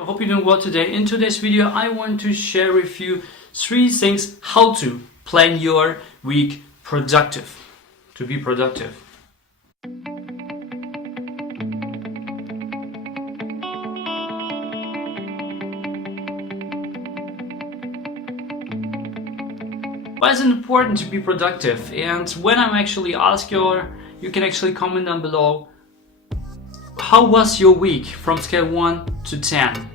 I hope you're doing well today. In today's video, I want to share with you 3 things how to plan your week to be productive. Why is it important to be productive? And when I'm actually asked you can actually comment down below, how was your week from scale 1 to 10?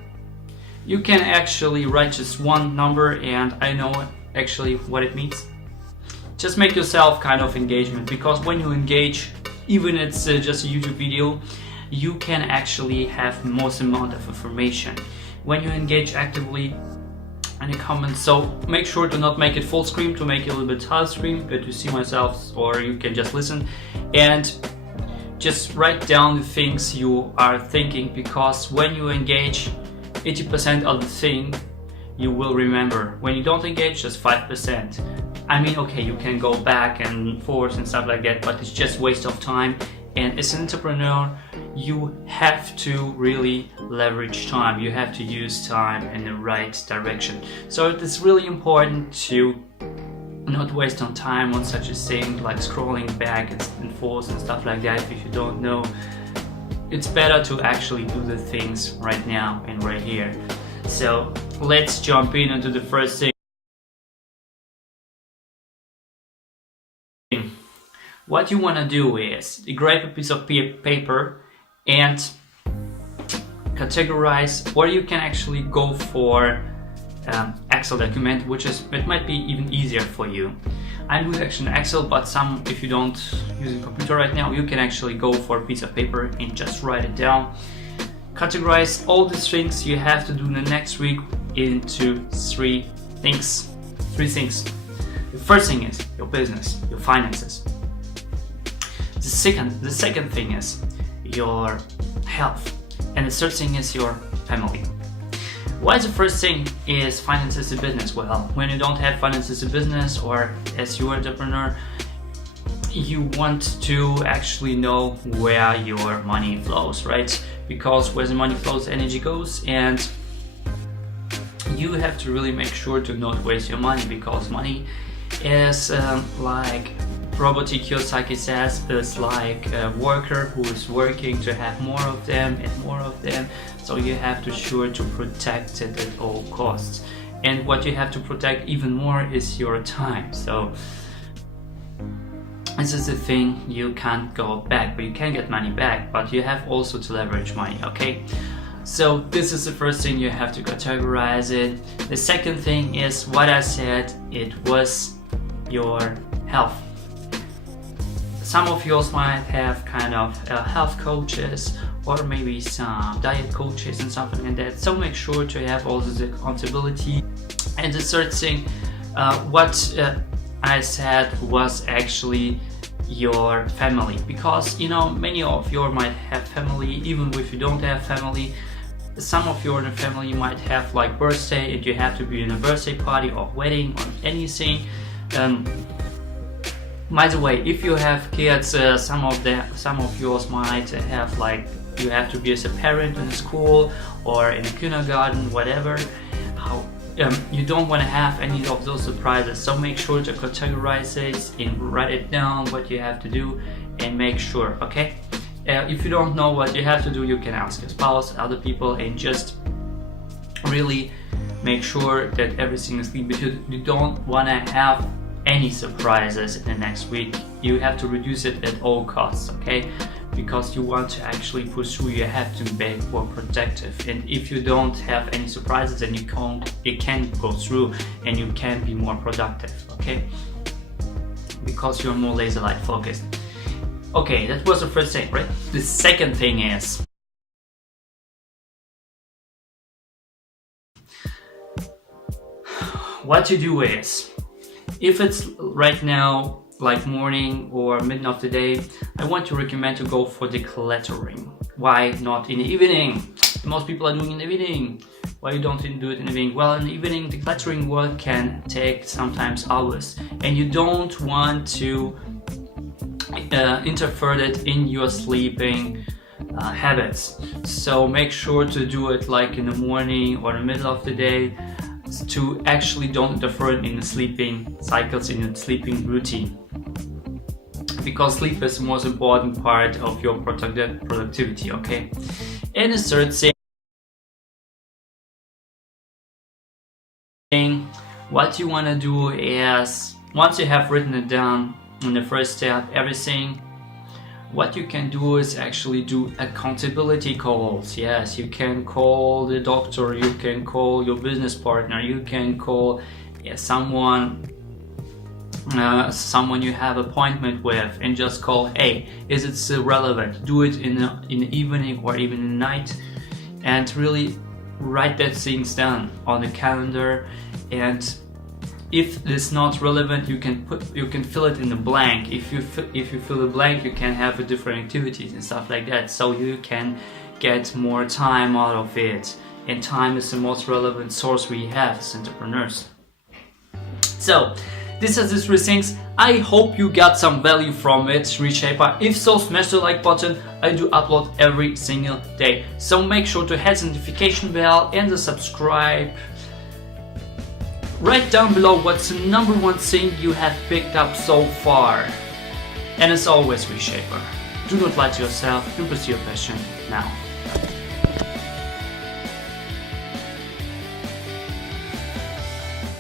You can actually write just one number and I know actually what it means. Just make yourself kind of engagement, because when you engage, even it's just a YouTube video, you can actually have most amount of information when you engage actively in the comments. So make sure to not make it full screen, to make it a little bit half screen, but to see myself, or you can just listen and just write down the things you are thinking, because when you engage 80% of the thing you will remember. When you don't engage, just 5%. I mean, okay, you can go back and forth and stuff like that, but it's just waste of time. And as an entrepreneur, you have to really leverage time. You have to use time in the right direction. So it is really important to not waste on time on such a thing like scrolling back and forth and stuff like that. If you don't know, it's better to actually do the things right now and right here. So let's jump into the first thing. What you want to do is grab a piece of paper and categorize, or you can actually go for Excel document, it might be even easier for you. I'm doing actually Excel, but if you don't use a computer right now, you can actually go for a piece of paper and just write it down. Categorize all these things you have to do in the next week into three things. The first thing is your business, your finances. The second thing is your health, and the third thing is your family. Why is the first thing is finances and business? Well, when you don't have finances and business, or as you are an entrepreneur, you want to actually know where your money flows, right? Because where the money flows, energy goes, and you have to really make sure to not waste your money, because money is like Robert T. Kiyosaki says, is like a worker who is working to have more of them and more of them. So you have to sure to protect it at all costs. And what you have to protect even more is your time. So this is the thing, you can't go back, but you can get money back, but you have also to leverage money, okay? So this is the first thing, you have to categorize it. The second thing is what I said, it was your health. Some of you might have kind of health coaches, or maybe some diet coaches and something like that. So make sure to have all the accountability. And the third thing, what I said was actually your family, because you know many of you might have family. Even if you don't have family, some of you in the family might have like birthday, and you have to be in a birthday party or wedding or anything. By the way, if you have kids, some of yours might have like you have to be as a parent in a school or in a kindergarten, whatever. You don't want to have any of those surprises, so make sure to categorize it and write it down what you have to do, and make sure, okay? If you don't know what you have to do, you can ask your spouse, other people, and just really make sure that everything is clean, because you don't want to have any surprises in the next week. You have to reduce it at all costs, okay? Because you want to actually pursue, you have to be more productive. And if you don't have any surprises, then it can go through and you can be more productive, okay? Because you're more laser-like focused. Okay, that was the first thing, right? The second thing is what you do is, if it's right now like morning or middle of the day, I want to recommend to go for decluttering. Why not in the evening? Most people are doing in the evening. Why you don't do it in the evening? Well, in the evening, decluttering work can take sometimes hours, and you don't want to interfere it in your sleeping habits. So make sure to do it like in the morning or the middle of the day, to actually don't interfere in the sleeping cycles, in the sleeping routine, because sleep is the most important part of your productivity. Okay. And the third thing, what you want to do is, once you have written it down in the first step, everything, what you can do is actually do accountability calls. Yes, you can call the doctor, you can call your business partner, you can call someone you have appointment with, and just call, hey, is it still relevant? Do it in the evening or even in the night, and really write that things down on the calendar. And if it's not relevant, you can fill it in the blank. If you fill the blank, you can have different activities and stuff like that, so you can get more time out of it. And time is the most relevant source we have as entrepreneurs. So these are the 3 things. I hope you got some value from it, Reshaper. If so, smash the like button. I do upload every single day, so make sure to hit the notification bell and the subscribe. Write down below what's the number 1 thing you have picked up so far. And as always, Reshaper, do not lie to yourself, you pursue your passion now.